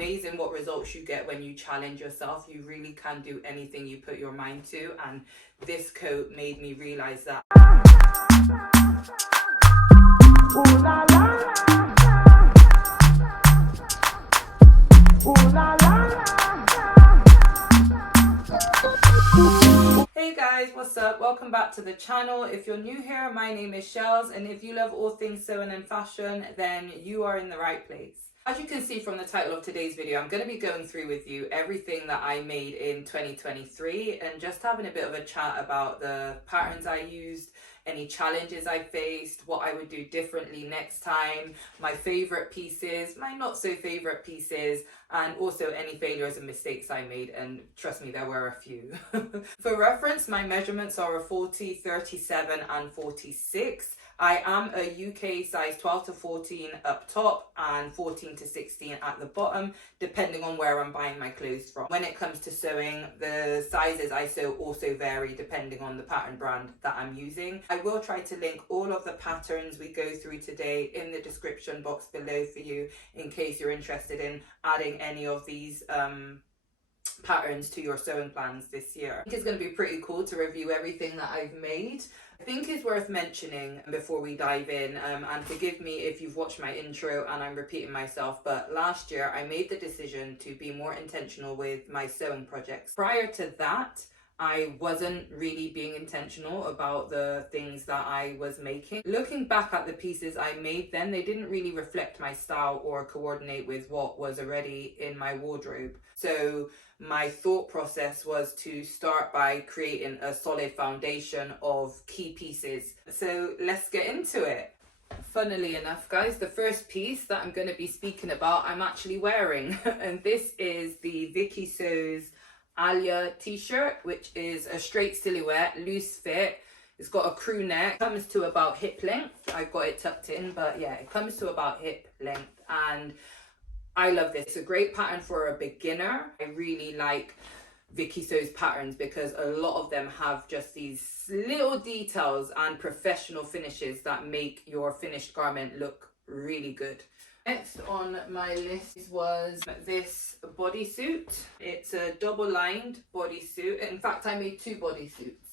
amazing what results you get when you challenge yourself. You really can do anything you put your mind to, and this coat made me realize that. Ooh, la, la, la. Ooh, la, la, la. Hey guys, what's up? Welcome back to the channel. If you're new here, my name is Shells, and if you love all things sewing and fashion, then you are in the right place. As you can see from the title of today's video, I'm going to be going through with you everything that I made in 2023 and just having a bit of a chat about the patterns I used, any challenges I faced, what I would do differently next time, my favorite pieces, my not so favorite pieces, and also any failures and mistakes I made, and trust me, there were a few. For reference, my measurements are a 40, 37 and 46. I am a UK size 12 to 14 up top and 14 to 16 at the bottom, depending on where I'm buying my clothes from. When it comes to sewing, the sizes I sew also vary depending on the pattern brand that I'm using. I will try to link all of the patterns we go through today in the description box below for you in case you're interested in adding any of these patterns to your sewing plans this year. I think it's going to be pretty cool to review everything that I've made. I think it's worth mentioning before we dive in, and forgive me if you've watched my intro and I'm repeating myself, but last year I made the decision to be more intentional with my sewing projects. Prior to that, I wasn't really being intentional about the things that I was making. Looking back at the pieces I made then, they didn't really reflect my style or coordinate with what was already in my wardrobe. So my thought process was to start by creating a solid foundation of key pieces. So let's get into it. Funnily enough, guys, the first piece that I'm going to be speaking about, I'm actually wearing. And this is the Vikisews Alya t-shirt, which is a straight silhouette, loose fit. It's got a crew neck, comes to about hip length. I've got it tucked in, but yeah, it comes to about hip length, and I love this. It's a great pattern for a beginner. I really like Vikisews patterns because a lot of them have just these little details and professional finishes that make your finished garment look really good. Next on my list was this bodysuit. It's a double-lined bodysuit. In fact, I made two bodysuits.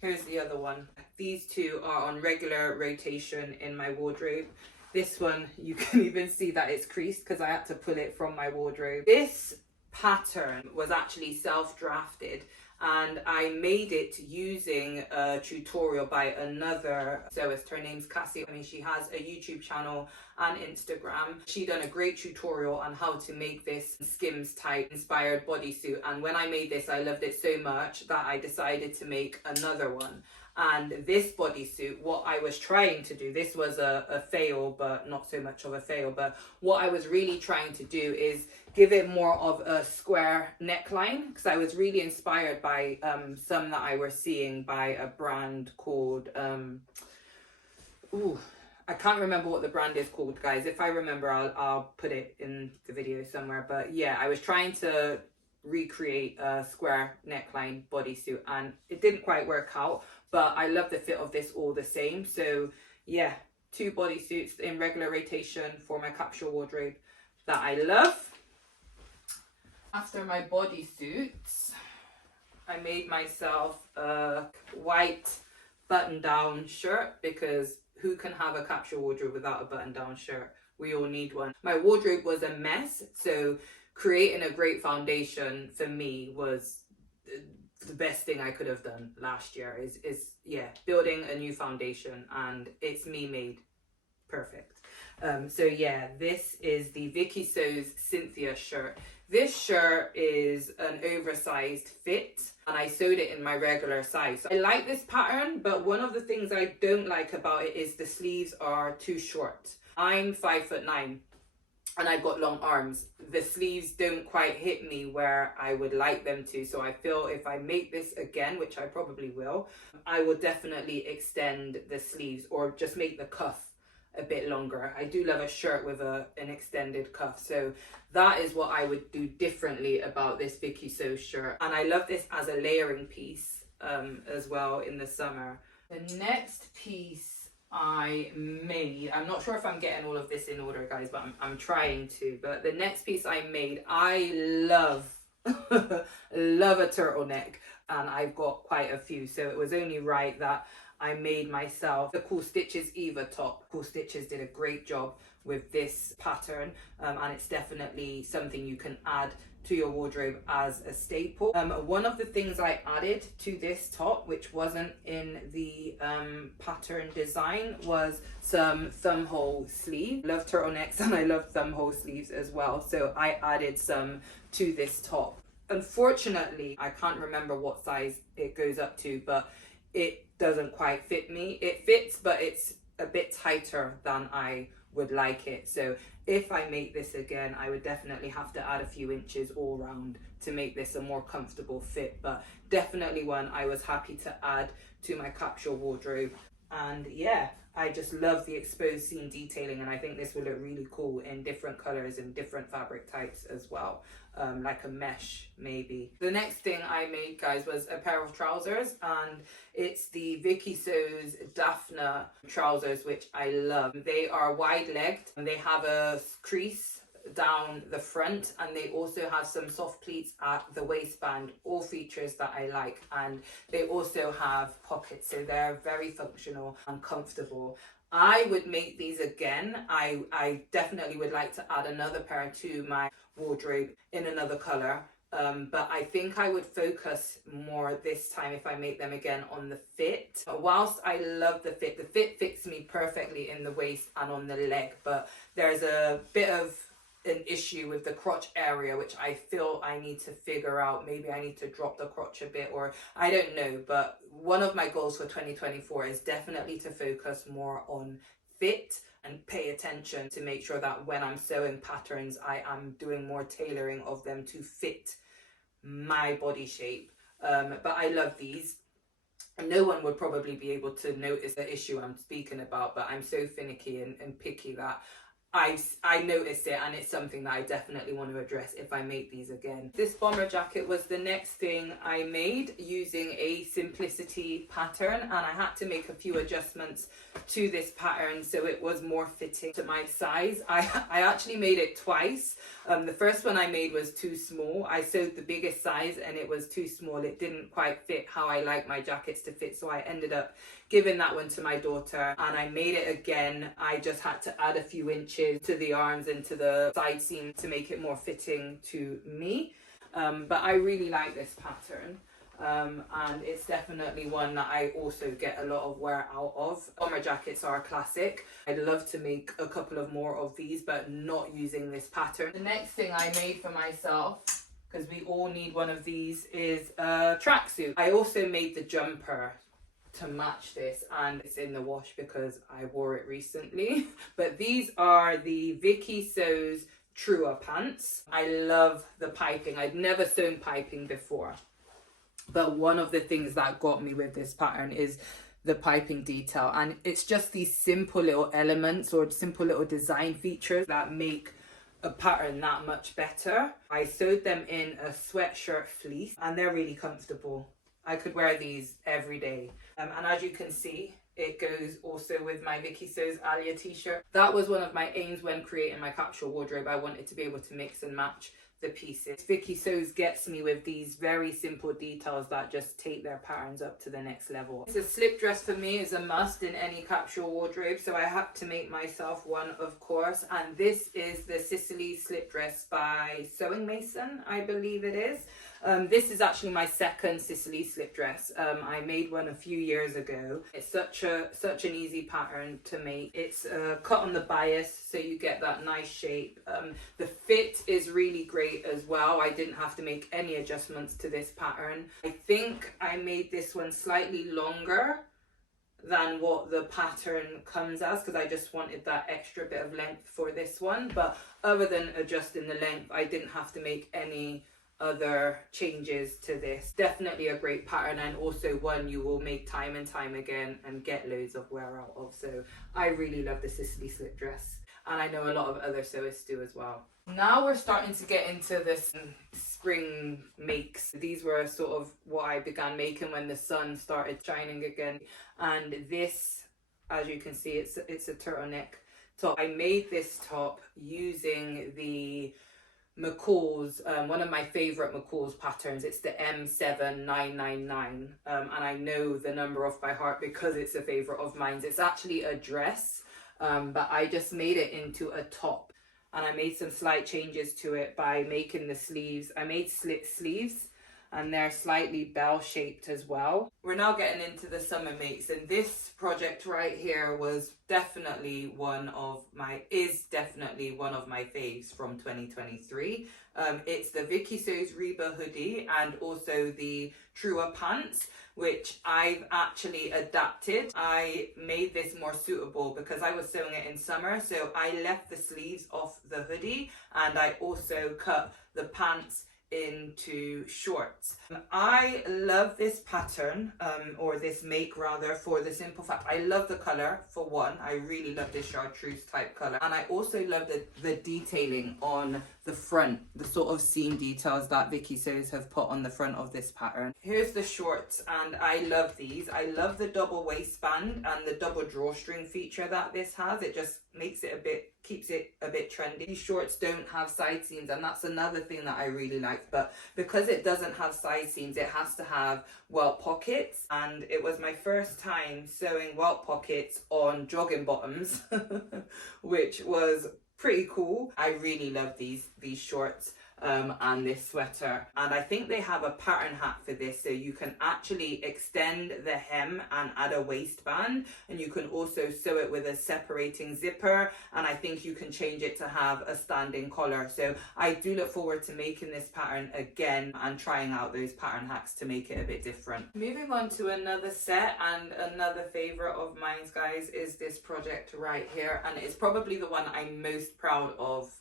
Here's the other one. These two are on regular rotation in my wardrobe. This one, you can even see that it's creased because I had to pull it from my wardrobe. This pattern was actually self-drafted, and I made it using a tutorial by another sewist. Her name's Cassie. I mean, she has a YouTube channel and Instagram. She done a great tutorial on how to make this Skims type inspired bodysuit, and when I made this, I loved it so much that I decided to make another one. And this bodysuit, what I was trying to do, this was a fail, but not so much of a fail, but what I was really trying to do is give it more of a square neckline, because I was really inspired by some that I was seeing by a brand called, I can't remember what the brand is called, guys. If I remember, I'll put it in the video somewhere. But yeah, I was trying to recreate a square neckline bodysuit, and it didn't quite work out, but I love the fit of this all the same. So yeah, two bodysuits in regular rotation for my capsule wardrobe that I love. After my bodysuits, I made myself a white button-down shirt, because who can have a capsule wardrobe without a button-down shirt? We all need one. My wardrobe was a mess, so creating a great foundation for me was the best thing I could have done last year. Is building a new foundation, and it's me made perfect. So yeah, this is the Vikisews Cynthia shirt. This shirt is an oversized fit, and I sewed it in my regular size. So I like this pattern, but one of the things I don't like about it is the sleeves are too short. I'm 5'9", and I've got long arms. The sleeves don't quite hit me where I would like them to. So I feel if I make this again, which I probably will, I will definitely extend the sleeves or just make the cuff a bit longer. I do love a shirt with an extended cuff. So that is what I would do differently about this Vikisews shirt. And I love this as a layering piece as well in the summer. The next piece I made, I'm not sure if I'm getting all of this in order, guys, but I'm trying to. But the next piece I made, I love love a turtleneck, and I've got quite a few, so it was only right that I made myself the Coolstitches Eva top. Coolstitches did a great job with this pattern, and it's definitely something you can add to your wardrobe as a staple. One of the things I added to this top, which wasn't in the pattern design, was some thumb hole sleeve. I love turtlenecks and I love thumb hole sleeves as well, so I added some to this top. Unfortunately, I can't remember what size it goes up to, but it doesn't quite fit me. It fits, but it's a bit tighter than I would like it. So if I make this again, I would definitely have to add a few inches all round to make this a more comfortable fit, but definitely one I was happy to add to my capsule wardrobe. And yeah, I just love the exposed seam detailing, and I think this will look really cool in different colors and different fabric types as well, like a mesh maybe. The next thing I made, guys, was a pair of trousers, and it's the Vikisews Daphna trousers, which I love. They are wide-legged and they have a crease down the front, and they also have some soft pleats at the waistband, all features that I like, and they also have pockets, so they're very functional and comfortable. I would make these again. I definitely would like to add another pair to my wardrobe in another color, but I think I would focus more this time, if I make them again, on the fit. Whilst I love the fit fits me perfectly in the waist and on the leg, but there's a bit of an issue with the crotch area, which I feel I need to figure out. Maybe I need to drop the crotch a bit, or I don't know. But one of my goals for 2024 is definitely to focus more on fit and pay attention to make sure that when I'm sewing patterns, I am doing more tailoring of them to fit my body shape. But I love these. No one would probably be able to notice the issue I'm speaking about, but I'm so finicky and picky that I noticed it, and it's something that I definitely want to address if I make these again. This bomber jacket was the next thing I made using a simplicity pattern, and I had to make a few adjustments to this pattern so it was more fitting to my size. I actually made it twice. The first one I made was too small. I sewed the biggest size and it was too small. It didn't quite fit how I like my jackets to fit, so I ended up giving that one to my daughter, and I made it again. I just had to add a few inches to the arms and to the side seam to make it more fitting to me. But I really like this pattern, and it's definitely one that I also get a lot of wear out of. Bomber jackets are a classic. I'd love to make a couple of more of these, but not using this pattern. The next thing I made for myself, because we all need one of these, is a tracksuit. I also made the jumper to match this, and it's in the wash because I wore it recently. But these are the Vikisews Trua pants. I love the piping. I'd never sewn piping before, but one of the things that got me with this pattern is the piping detail, and it's just these simple little elements or simple little design features that make a pattern that much better. I sewed them in a sweatshirt fleece, and they're really comfortable. I could wear these every day. And as you can see, it goes also with my Vikisews Alya t-shirt. That was one of my aims when creating my capsule wardrobe. I wanted to be able to mix and match the pieces. Vikisews gets me with these very simple details that just take their patterns up to the next level. So slip dress for me is a must in any capsule wardrobe, so I had to make myself one, of course, and this is the Sicily slip dress by Sewing Masin, I believe it is. This is actually my second Sicily slip dress. I made one a few years ago. It's such an easy pattern to make. It's cut on the bias, so you get that nice shape. The fit is really great as well. I didn't have to make any adjustments to this pattern. I think I made this one slightly longer than what the pattern comes as, because I just wanted that extra bit of length for this one. But other than adjusting the length, I didn't have to make any other changes to this. Definitely a great pattern, and also one you will make time and time again and get loads of wear out of. So I really love the Sicily slip dress, and I know a lot of other sewists do as well. Now we're starting to get into this spring makes. These were sort of what I began making when the sun started shining again, and this As you can see, it's a turtleneck top. I made this top using the McCalls, one of my favorite McCalls patterns. It's the M7999, and I know the number off by heart because it's a favorite of mine. It's actually a dress, but I just made it into a top, and I made some slight changes to it by making the sleeves. I made slit sleeves, and they're slightly bell shaped as well. We're now getting into the summer makes, and this project right here was definitely is definitely one of my faves from 2023. It's the Vikisews Reba hoodie and also the Trua pants, which I've actually adapted. I made this more suitable because I was sewing it in summer, so I left the sleeves off the hoodie and I also cut the pants into shorts. I love this pattern, or this make rather, for the simple fact I love the color. For one, I really love this chartreuse type color, and I also love the detailing on the front, the sort of seam details that Vikisews have put on the front of this pattern. Here's the shorts, and I love these. I love the double waistband and the double drawstring feature that this has. It just makes it keeps it a bit trendy. These shorts don't have side seams, and that's another thing that I really like, but because it doesn't have side seams, it has to have welt pockets, and it was my first time sewing welt pockets on jogging bottoms which was pretty cool. I really love these shorts and this sweater, and I think they have a pattern hat for this, so you can actually extend the hem and add a waistband, and you can also sew it with a separating zipper, and I think you can change it to have a standing collar. So I do look forward to making this pattern again and trying out those pattern hacks to make it a bit different. Moving on to another set, and another favorite of mine, guys, is this project right here, and it's probably the one I'm most proud of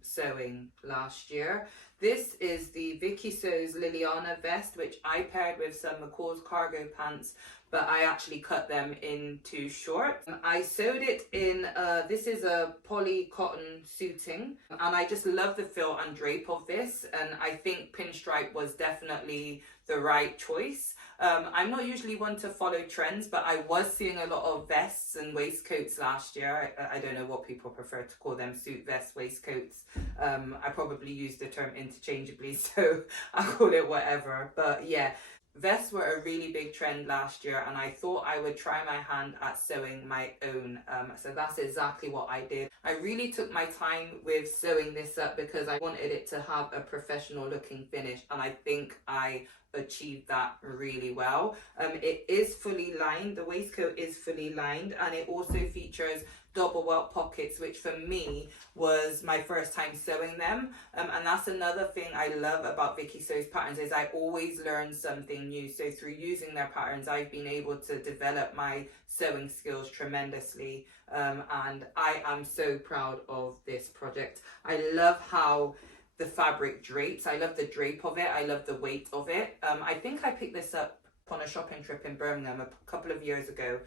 sewing last year. This is the Vikisews Liliana vest, which I paired with some McCalls cargo pants, but I actually cut them into shorts. I sewed it in, this is a poly cotton suiting, and I just love the fill and drape of this, and I think pinstripe was definitely the right choice. I'm not usually one to follow trends, but I was seeing a lot of vests and waistcoats last year. I don't know what people prefer to call them, suit vests, waistcoats. I probably use the term interchangeably, so I call it whatever. But yeah, vests were a really big trend last year, and I thought I would try my hand at sewing my own. So that's exactly what I did. I really took my time with sewing this up because I wanted it to have a professional looking finish, and I think I achieved that really well. It is fully lined, the waistcoat is fully lined, and it also features double welt pockets, which for me was my first time sewing them, and that's another thing I love about Vikisews patterns, is I always learn something new. So through using their patterns, I've been able to develop my sewing skills tremendously, and I am so proud of this project. I love how the fabric drapes. I love the drape of it. I love the weight of it. I think I picked this up on a shopping trip in Birmingham a couple of years ago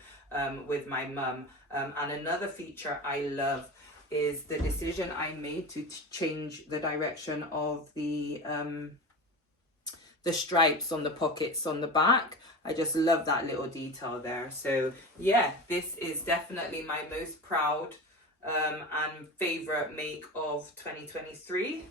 with my mum. And another feature I love is the decision I made to change the direction of the stripes on the pockets on the back. I just love that little detail there. So yeah, this is definitely my most proud and favorite make of 2023.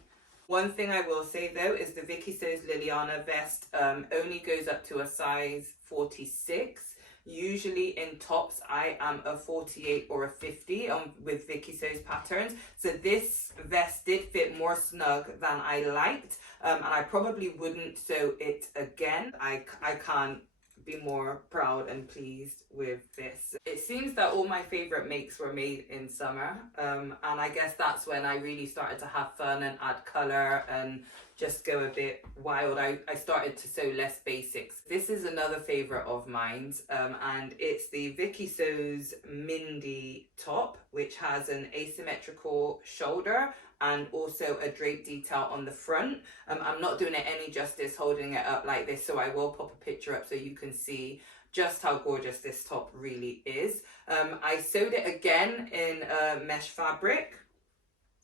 One thing I will say though is the Vikisews Liliana vest only goes up to a size 46. Usually in tops I am a 48 or a 50 with Vikisews patterns. So this vest did fit more snug than I liked, and I probably wouldn't sew it again. I can't be more proud and pleased with this. It seems that all my favorite makes were made in summer, and I guess that's when I really started to have fun and add color and just go a bit wild. I started to sew less basics. This is another favorite of mine, and it's the Vikisews Mindy top, which has an asymmetrical shoulder and also a drape detail on the front. I'm not doing it any justice holding it up like this, so I will pop a picture up so you can see just how gorgeous this top really is. I sewed it again in mesh fabric,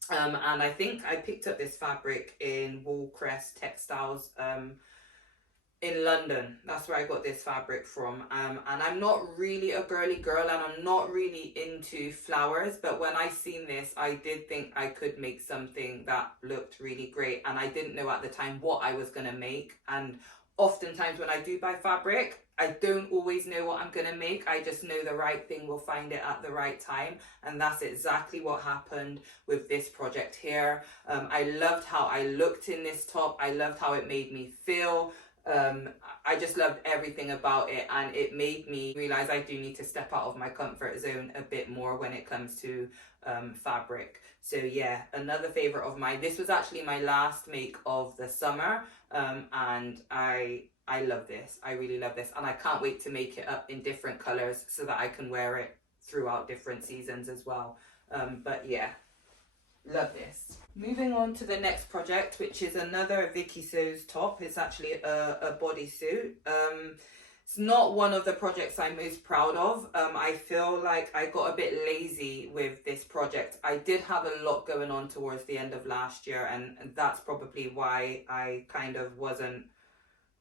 and I think I picked up this fabric in Woolcrest Textiles in London. That's where I got this fabric from. And I'm not really a girly girl, and I'm not really into flowers, but when I seen this, I did think I could make something that looked really great, and I didn't know at the time what I was gonna make. And oftentimes when I do buy fabric, I don't always know what I'm gonna make. I just know the right thing will find it at the right time, and that's exactly what happened with this project here. I loved how I looked in this top. I loved how it made me feel. I just loved everything about it, and it made me realize I do need to step out of my comfort zone a bit more when it comes to fabric. So yeah, another favorite of mine. This was actually my last make of the summer, and I love this. I really love this, and I can't wait to make it up in different colors so that I can wear it throughout different seasons as well. But yeah, love this. Moving on to the next project, which is another Vikisews top. It's actually a bodysuit. It's not one of the projects I'm most proud of. I feel like I got a bit lazy with this project. I did have a lot going on towards the end of last year, and that's probably why I kind of wasn't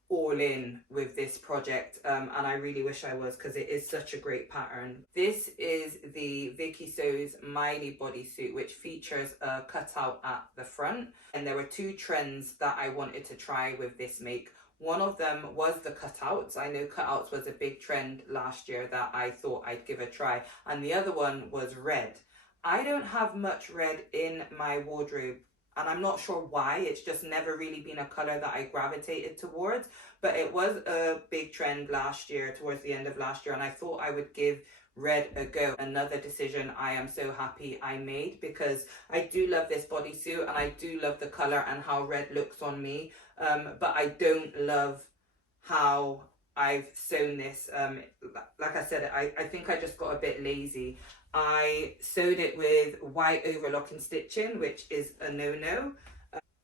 all in with this project, and I really wish I was, because it is such a great pattern. This is the Vikisews Miley bodysuit, which features a cutout at the front, and there were two trends that I wanted to try with this make. One of them was the cutouts. I know cutouts was a big trend last year that I thought I'd give a try, and the other one was red. I don't have much red in my wardrobe, and I'm not sure why. It's just never really been a color that I gravitated towards, but it was a big trend last year, towards the end of last year, and I thought I would give red a go. Another decision I am so happy I made, because I do love this bodysuit and I do love the color and how red looks on me, but I don't love how I've sewn this. Like I said, I think I just got a bit lazy. I sewed it with white overlocking stitching, which is a no-no.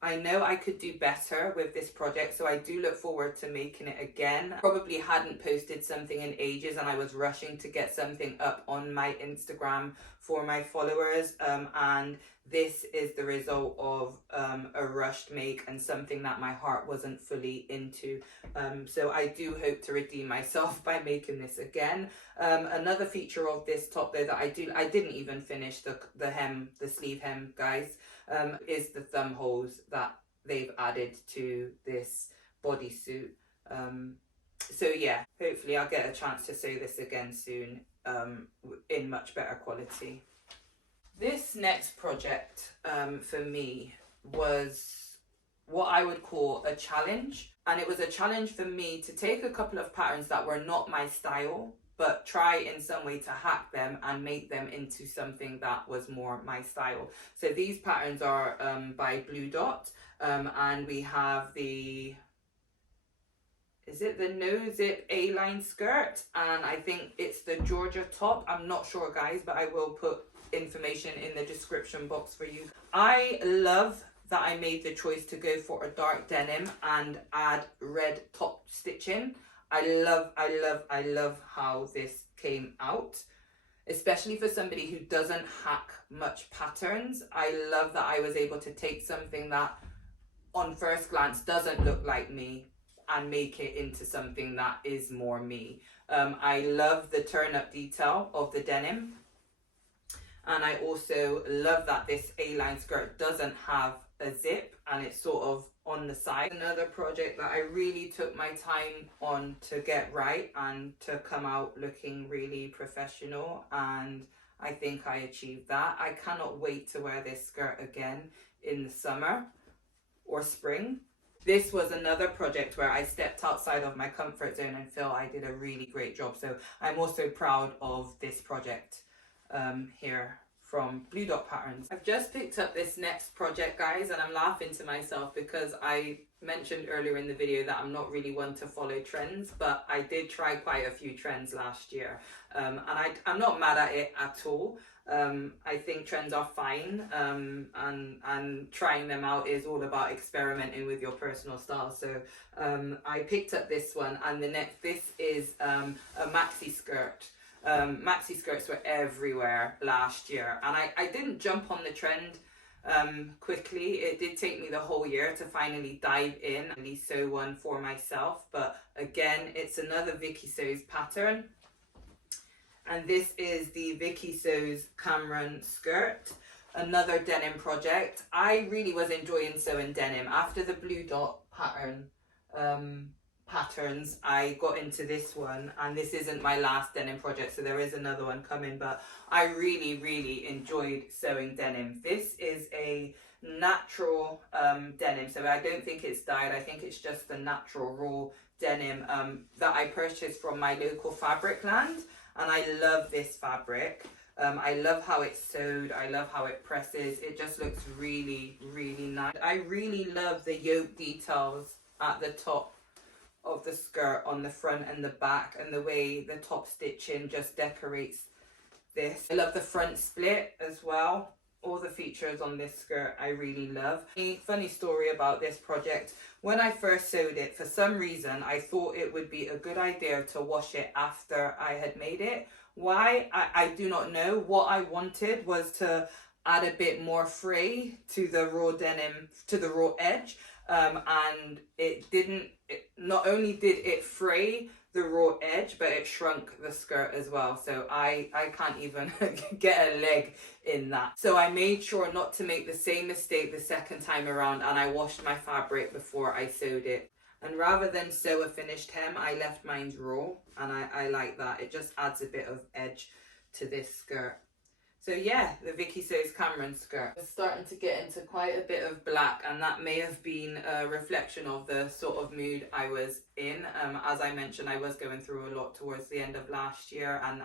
I know I could do better with this project, so I do look forward to making it again. Probably hadn't posted something in ages, and I was rushing to get something up on my Instagram for my followers, and this is the result of a rushed make and something that my heart wasn't fully into. So I do hope to redeem myself by making this again. Another feature of this top, though, that I didn't even finish the hem, the sleeve hem, guys, is the thumb holes that they've added to this bodysuit. So yeah, hopefully I'll get a chance to sew this again soon, in much better quality. This next project for me was what I would call a challenge, and it was a challenge for me to take a couple of patterns that were not my style, but try in some way to hack them and make them into something that was more my style. So these patterns are by bluedot, and we have the, is it the no zip A-line skirt, and I think it's the Georgia top. I'm not sure, guys, but I will put information in the description box for you. I love that I made the choice to go for a dark denim and add red top stitching. I love how this came out, especially for somebody who doesn't hack much patterns. I love that I was able to take something that on first glance doesn't look like me and make it into something that is more me. I love the turn up detail of the denim, and I also love that this A-line skirt doesn't have a zip and it's sort of on the side. Another project that I really took my time on to get right and to come out looking really professional, and I think I achieved that. I cannot wait to wear this skirt again in the summer or spring. This was another project where I stepped outside of my comfort zone and feel I did a really great job. So I'm also proud of this project here from Blue Dot Patterns. I've just picked up this next project, guys, and I'm laughing to myself because I mentioned earlier in the video that I'm not really one to follow trends, but I did try quite a few trends last year, and I'm not mad at it at all. I think trends are fine, and trying them out is all about experimenting with your personal style. So I picked up this one, and this is a maxi skirt. Maxi skirts were everywhere last year, and I didn't jump on the trend quickly. It did take me the whole year to finally dive in and sew one for myself, but again, it's another Vikisews pattern, and this is the Vikisews Cameron skirt, another denim project. I really was enjoying sewing denim after the blue dot patterns. I got into this one, and this isn't my last denim project, so there is another one coming, but I really enjoyed sewing denim. This is a natural denim, so I don't think it's dyed. I think it's just the natural raw denim that I purchased from my local fabric land, and I love this fabric. I love how it's sewed. I love how it presses. It just looks really nice. I really love the yoke details at the top of the skirt on the front and the back, and the way the top stitching just decorates this. I love the front split as well. All the features on this skirt I really love. A funny story about this project: when I first sewed it, for some reason I thought it would be a good idea to wash it after I had made it. Why? I do not know. What I wanted was to add a bit more fray to the raw denim, to the raw edge, and it didn't. Not only did it fray the raw edge, but it shrunk the skirt as well. So I can't even get a leg in that. So I made sure not to make the same mistake the second time around, and I washed my fabric before I sewed it. And rather than sew a finished hem, I left mine raw, and I like that. It just adds a bit of edge to this skirt. So yeah, the Vikisews Cameron skirt. We're starting to get into quite a bit of black, and that may have been a reflection of the sort of mood I was in. As I mentioned, I was going through a lot towards the end of last year, and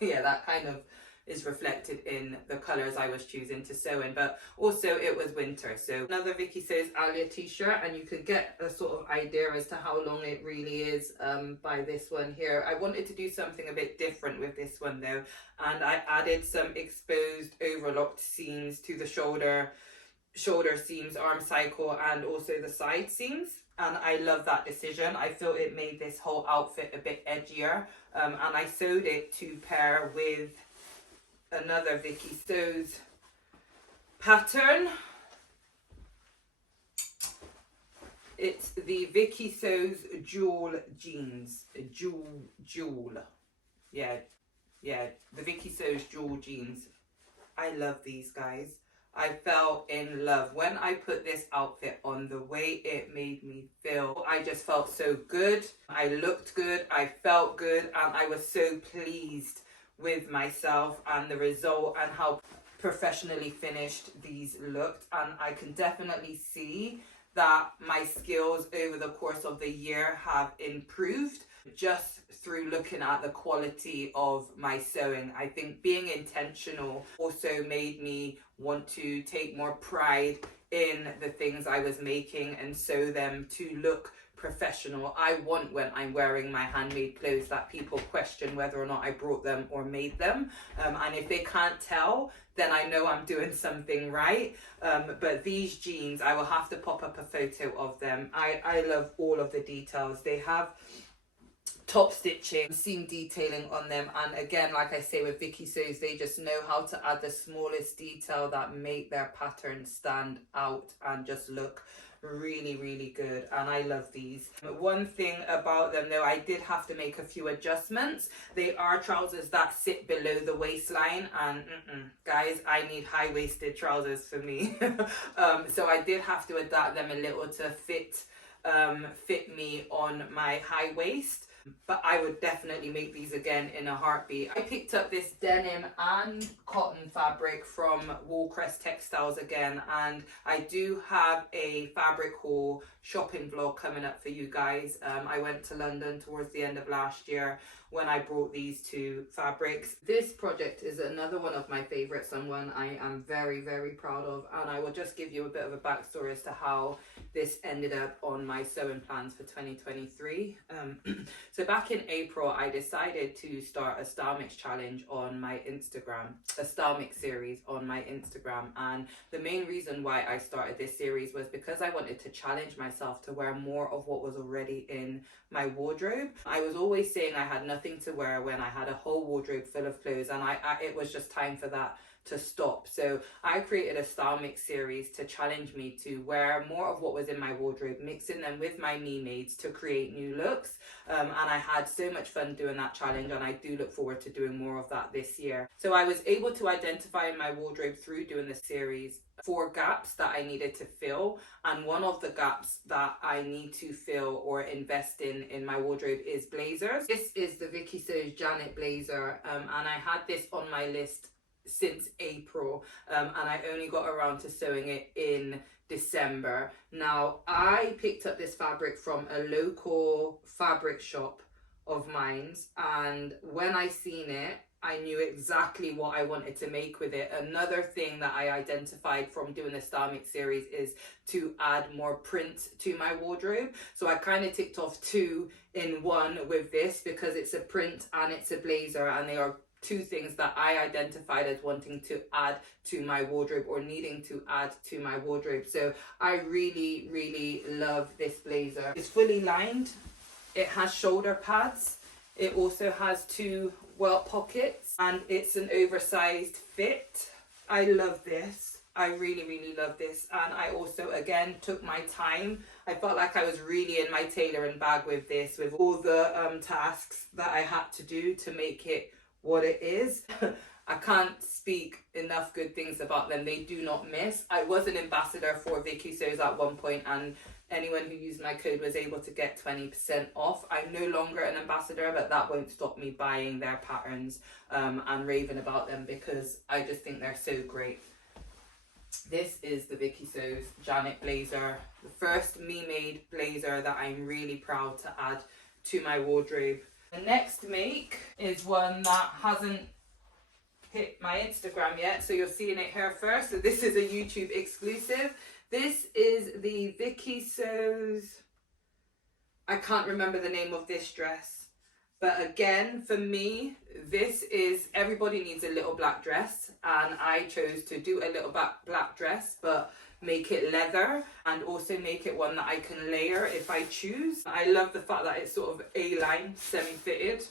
yeah, that kind of is reflected in the colours I was choosing to sew in, but also it was winter. So another Vikisews Alya t-shirt, and you could get a sort of idea as to how long it really is by this one here. I wanted to do something a bit different with this one though, and I added some exposed overlocked seams to the shoulder seams, arm cycle, and also the side seams. And I love that decision. I feel it made this whole outfit a bit edgier, and I sewed it to pair with another Vikisews pattern. It's the Vikisews Jewel jeans. Jewel. Yeah, the Vikisews Jewel jeans. I love these, guys. I fell in love when I put this outfit on. The way it made me feel, I just felt so good. I looked good, I felt good, and I was so pleased with myself and the result and how professionally finished these looked. And I can definitely see that my skills over the course of the year have improved just through looking at the quality of my sewing. I think being intentional also made me want to take more pride in the things I was making and sew them to look professional. I want, when I'm wearing my handmade clothes, that people question whether or not I brought them or made them, and if they can't tell, then I know I'm doing something right. But these jeans, I will have to pop up a photo of them. I love all of the details. They have top stitching, seam detailing on them, and again, like I say with Vikisews, they just know how to add the smallest detail that make their pattern stand out and just look really good. And I love these. One thing about them though, I did have to make a few adjustments. They are trousers that sit below the waistline, and guys, I need high-waisted trousers for me. So I did have to adapt them a little to fit me on my high waist. But I would definitely make these again in a heartbeat. I picked up this denim and cotton fabric from Woolcrest Textiles again, and I do have a fabric haul shopping vlog coming up for you guys. I went to London towards the end of last year when I brought these two fabrics. This project is another one of my favorites and one I am very proud of, and I will just give you a bit of a backstory as to how this ended up on my sewing plans for 2023. So back in April, I decided to start a style mix challenge on my Instagram, a style mix series on my Instagram, and the main reason why I started this series was because I wanted to challenge myself to wear more of what was already in my wardrobe. I was always saying I had nothing to wear when I had a whole wardrobe full of clothes, and it was just time for that to stop. So I created a style mix series to challenge me to wear more of what was in my wardrobe, mixing them with my me mades to create new looks. And I had so much fun doing that challenge, and I do look forward to doing more of that this year. So I was able to identify in my wardrobe through doing the series 4 gaps that I needed to fill, and one of the gaps that I need to fill or invest in my wardrobe is blazers. This is the Vikisews Janet blazer, and I had this on my list since April, and I only got around to sewing it in December. Now, I picked up this fabric from a local fabric shop of mine, and when I seen it, I knew exactly what I wanted to make with it. Another thing that I identified from doing the style mix series is to add more print to my wardrobe. So I kind of ticked off 2 in 1 with this, because it's a print and it's a blazer, and they are 2 things that I identified as wanting to add to my wardrobe or needing to add to my wardrobe. So I really, really love this blazer. It's fully lined. It has shoulder pads. It also has 2 welt pockets, and it's an oversized fit. I love this. I really, really love this. And I also, again, took my time. I felt like I was really in my tailoring bag with this, with all the tasks that I had to do to make it what it is. I can't speak enough good things about them. They do not miss. I was an ambassador for Vikisews at one point, and anyone who used my code was able to get 20% off. I'm no longer an ambassador, but that won't stop me buying their patterns and raving about them, because I just think they're so great. This is the Vikisews Janet blazer, the first me-made blazer that I'm really proud to add to my wardrobe. The next make is one that hasn't hit my Instagram yet, so you're seeing it here first. So this is a YouTube exclusive. This is the Vikisews, I can't remember the name of this dress, but again, for me, this is, everybody needs a little black dress, and I chose to do a little black dress, but make it leather, and also make it one that I can layer if I choose. I love the fact that it's sort of A-line, semi-fitted.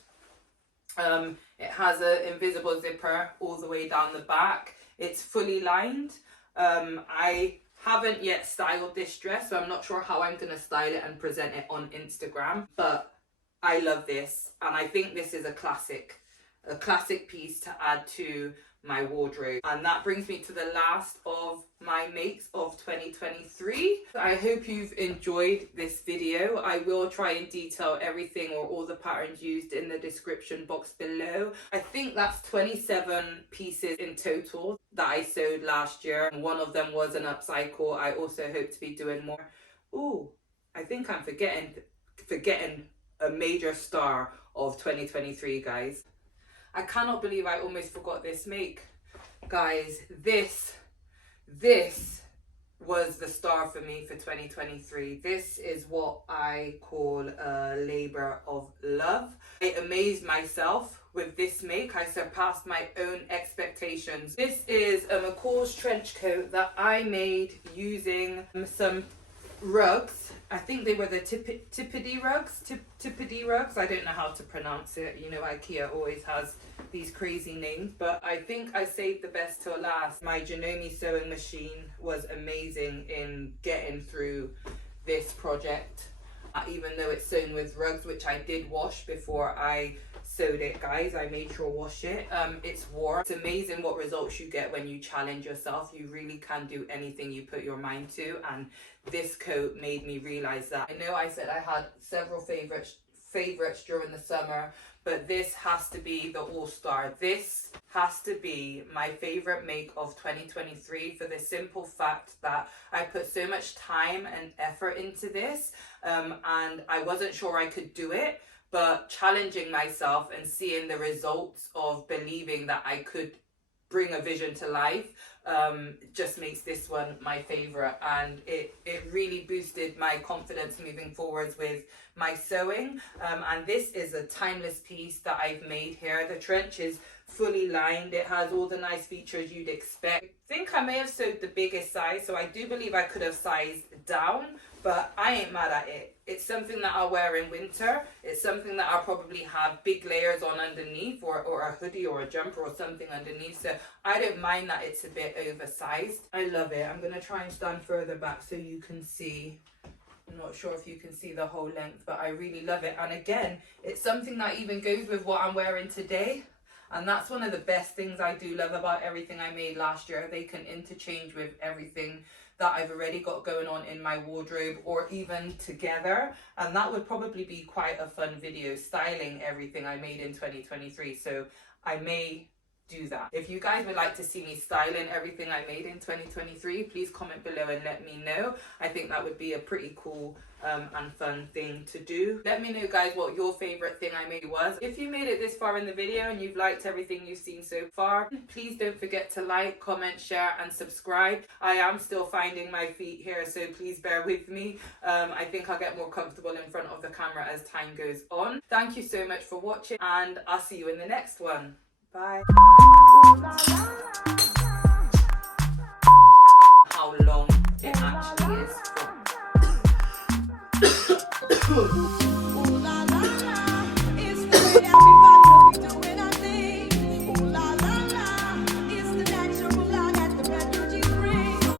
It has an invisible zipper all the way down the back. It's fully lined. I haven't yet styled this dress, so I'm not sure how I'm going to style it and present it on Instagram, but I love this, and I think this is a classic piece to add to my wardrobe. And that brings me to the last of my makes of 2023. I hope you've enjoyed this video. I will try and detail everything or all the patterns used in the description box below. I think that's 27 pieces in total that I sewed last year. One of them was an upcycle. I also hope to be doing more. Ooh, I think I'm forgetting a major star of 2023, guys. I cannot believe I almost forgot this make. Guys, this was the star for me for 2023. This is what I call a labor of love. I amazed myself with this make. I surpassed my own expectations. This is a McCalls trench coat that I made using some rugs. I think they were the Tippity rugs. I don't know how to pronounce it. You know, IKEA always has these crazy names, but I think I saved the best till last. My Janome sewing machine was amazing in getting through this project, even though it's sewn with rugs, which I did wash before I sewed it, guys. I made sure wash it. It's warm. It's amazing what results you get when you challenge yourself. You really can do anything you put your mind to, and this coat made me realize that. I know I said I had several favorites during the summer, but this has to be the all-star. This has to be my favorite make of 2023 for the simple fact that I put so much time and effort into this, and I wasn't sure I could do it, but challenging myself and seeing the results of believing that I could bring a vision to life just makes this one my favorite, and it really boosted my confidence moving forwards with my sewing. And this is a timeless piece that I've made here. The trench is fully lined. It has all the nice features you'd expect. I think I may have sewed the biggest size, so I do believe I could have sized down, but I ain't mad at it. It's something that I'll wear in winter. It's something that I'll probably have big layers on underneath, or a hoodie or a jumper or something underneath, so I don't mind that it's a bit oversized. I love it. I'm going to try and stand further back so you can see. I'm not sure if you can see the whole length, but I really love it. And again, it's something that even goes with what I'm wearing today. And that's one of the best things I do love about everything I made last year. They can interchange with everything that I've already got going on in my wardrobe, or even together. And that would probably be quite a fun video, styling everything I made in 2023. So I may do that. If you guys would like to see me styling everything I made in 2023, please comment below and let me know. I think that would be a pretty cool and fun thing to do. Let me know, guys, what your favorite thing I made was. If you made it this far in the video and you've liked everything you've seen so far, please don't forget to like, comment, share and subscribe. I am still finding my feet here, so please bear with me. I think I'll get more comfortable in front of the camera as time goes on. Thank you so much for watching, and I'll see you in the next one. Bye. How long it actually is.